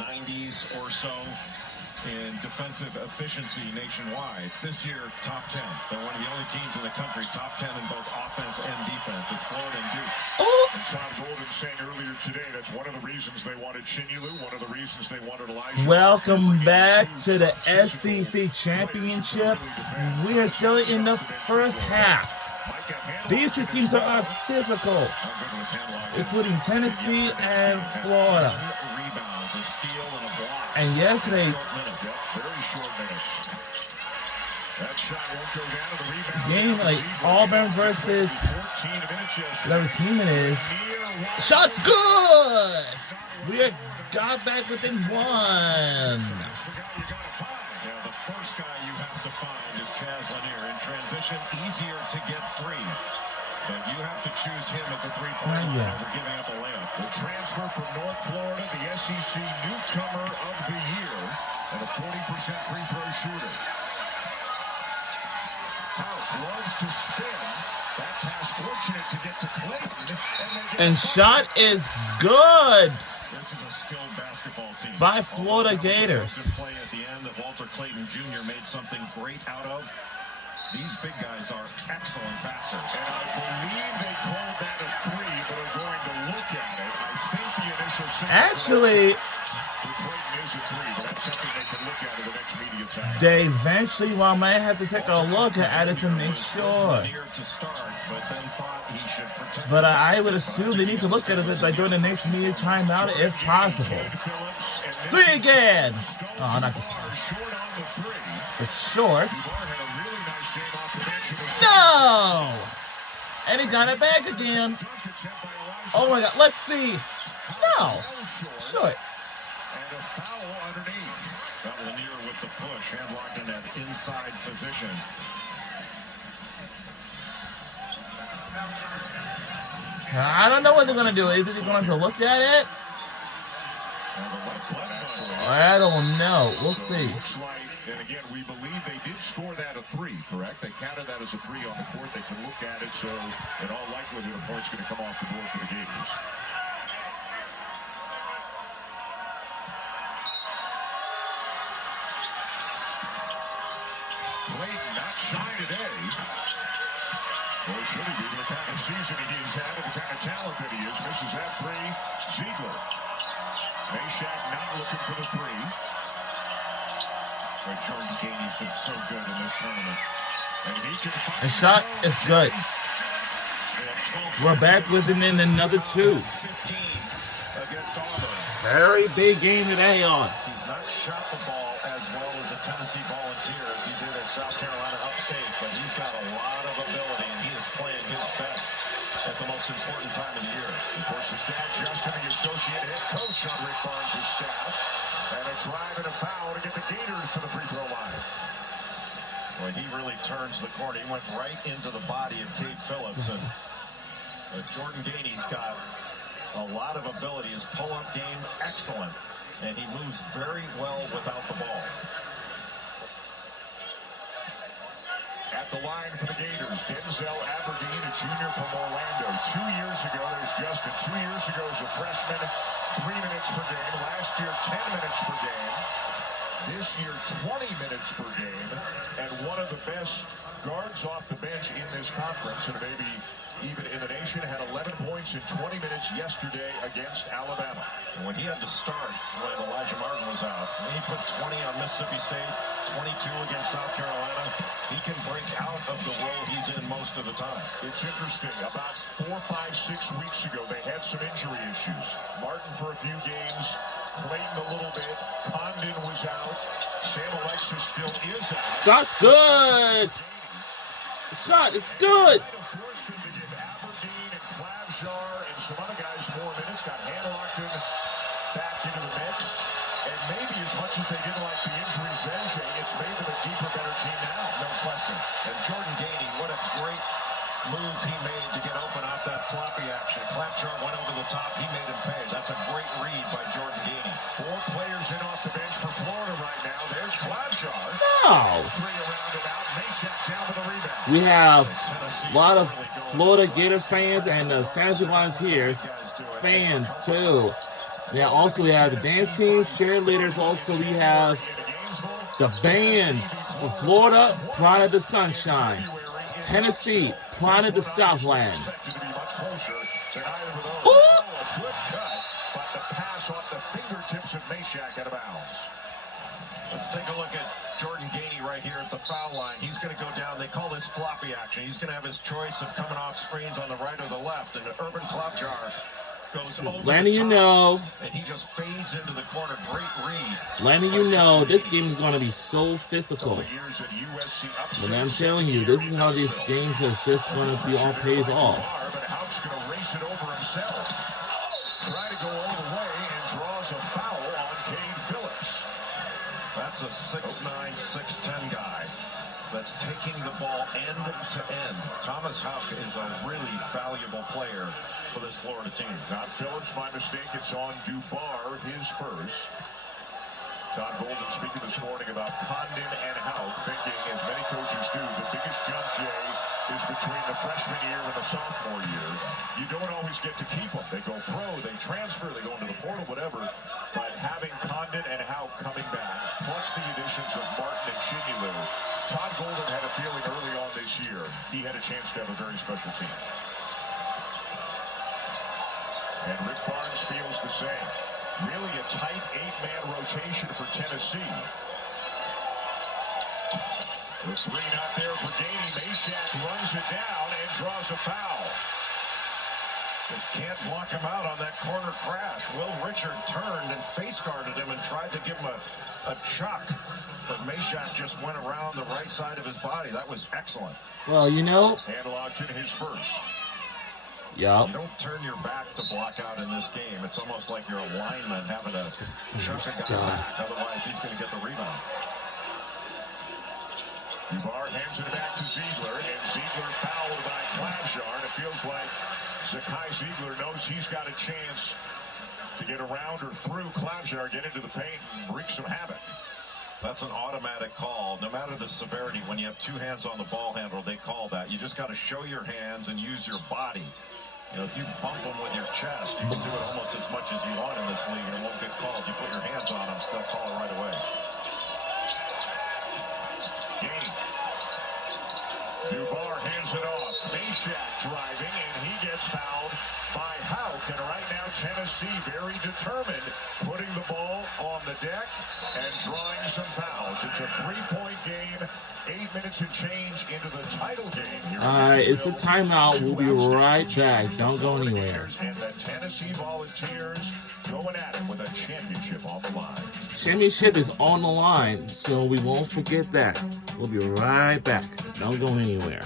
90s or so in defensive efficiency nationwide. This year, top 10. They're one of the only teams in the country top 10 in both offense and defense. It's Florida and Duke. Oh. And Tom Golden saying earlier today that's one of the reasons they wanted Shinyulu, one of the reasons they wanted Elijah. Welcome back to the SEC Championship. We are still in the first half. These two teams are physical, including Tennessee and Florida. And yesterday, game like Auburn versus whatever team it is. Shots good! We got back within one. The first guy you have to find is Chaz Lanier. In transition, easier to get free. But you have to choose him at the three-point line over giving up a layup. The transfer from North Florida, the SEC newcomer of the year, and a 40% free throw shooter. Out, loves to spin. That pass fortunate to get to Clayton. And shot is good This is a skilled basketball team. by Florida Gators. Good play at the end that Walter Clayton Jr. made something great out of. These big guys are excellent passers. And I believe they called that a three, but are going to look at it. I think the initial signal Actually, for Clayton is a three, but that's something they can look at in the next media time. they eventually, well, might have to take a look at it to make sure. To start, but then thought he should protect. But I would assume they need to look at it like during the next media timeout if possible. Three again! Oh, not this time. Short on the three. It's short. Barr had a really nice game off the bench in the No! And he got it back again. Oh my god, let's see. No! Short. And a foul underneath. Got Lanier with the push, handlocked in that inside position. I don't know what they're gonna do. Is he going to look at it? I don't know. We'll see. Looks like, and again, we believe they did score that a three, correct? They counted that as a three on the court. They can look at it, so in all likelihood, a point's going to come off the board for the Gators. Clayton not shy today. Or should he be with the kind of season he's had and the kind of talent that he is? Misses that three. Ziegler. Meshack not looking for the three. But Jordan Gainey's been so good in this tournament. And he can find The shot is good. We're back within another two. 15 against Auburn. Very big game today on. He's not shot the ball as well as a Tennessee Volunteer as he did at South Carolina Upstate, but he's got a lot of ability, and he is playing his best at the most important time of the year. Of course, his dad, Justin, the associate head coach on Rick Barnes' staff. And a drive and a foul to get the Gators to the free throw line. Boy, he really turns the corner. He went right into the body of Cade Phillips. And Jordan Gainey's got a lot of ability. His pull-up game, excellent. And he moves very well without the ball. At the line for the Gators, Denzel Aberdeen, a junior from Orlando. 2 years ago, there's Justin. 2 years ago as a freshman, 3 minutes per game. Last year, 10 minutes per game. This year, 20 minutes per game. And one of the best guards off the bench in this conference, and maybe even in the nation, had 11 points in 20 minutes yesterday against Alabama. And when he had to start when Elijah Martin was out, when he put 20 on Mississippi State, 22 against South Carolina, he can break out of the role he's in most of the time. It's interesting. About 4, 5, 6 weeks ago, they had some injury issues. Martin for a few games, Clayton a little bit, Condon was out, Sam Alexis still is out. Shot's good. The shot is good. Forced them to give Aberdeen and Klavjar and some other guys more minutes. Got Handlockton back into the mix. And maybe as much as they didn't like the injuries then, Shane, it's made them a deeper, better team now. No question. And Jordan Gainey, what a great move he made to get open off that floppy action. Klavjar went over the top. He made him pay. That's a great read by Jordan Gainey. 4 players in off the bench for Florida right now. There's Klavjar. No. 3 around and out. Meshack down to the rebound. We have a lot of Florida Gator fans and the Tennessee Volunteers fans too. Now, also, we have the dance team, cheerleaders. Also, we have the bands for Florida, Pride of the Sunshine. Tennessee, Pride of the Southland. Ooh! But the pass off the fingertips of Meshack out of bounds. Let's take a look at Jordan Gainey right here at the foul line. He's going to go down. They call this floppy action. He's going to have his choice of coming off screens on the right or the left. And Urban Klobuchar goes over Letting the you top, know. and he just fades into the corner. Great read. Letting you know this game is going to be so physical. And I'm telling you, this is how these games are just going to be all pays off. But Hauk's going to race it over himself. Try to go all the way and draws a foul on Cade Phillips. That's a 6'9", 6'10" guy that's taking the ball end to end. Thomas Hauk is a really valuable player for this Florida team. Not Phillips, my mistake. It's on Dubar, his first. Todd Golden speaking this morning about Condon and Hauk, thinking, as many coaches do, the biggest jump, Jay, is between the freshman year and the sophomore year. You don't always get to keep them. They go pro, they transfer, they go into the portal, whatever. But having Condon and Hauk coming back, plus the additions of Martin and Shigula, Todd Golden had a feeling early on this year he had a chance to have a very special team. And Rick Barnes feels the same. Really a tight 8-man rotation for Tennessee. The three not there for Gainey. Meshack runs it down and draws a foul. Just can't block him out on that corner crash. Will Richard turned and face guarded him and tried to give him a chuck. But Meshack just went around the right side of his body. That was excellent. Well, you know. And Logton his first. Yup. You don't turn your back to block out in this game. It's almost like you're a lineman having to chuck a guy back. Otherwise, he's going to get the rebound. Dubar hands it back to Ziegler, and Ziegler fouled by Klobuchar. And it feels like Zakai Ziegler knows he's got a chance to get around or through Klobuchar, get into the paint, and wreak some havoc. That's an automatic call. No matter the severity, when you have two hands on the ball handle, they call that. You just got to show your hands and use your body. You know, if you bump them with your chest, you can do it almost as much as you want in this league and it won't get called. You put your hands on them, they'll call it right away. Gainey. Dubar hands it off. Meshack driving, and he gets fouled by Hauk. And right now, Tennessee very determined, putting the ball on the deck and drawing some fouls. It's a 3-point game, 8 minutes and change into the title game here. It's a timeout. We'll be right back. Don't go anywhere. And the Tennessee Volunteers going at it with a championship on the line. Championship is on the line, so we won't forget that. We'll be right back. Don't go anywhere.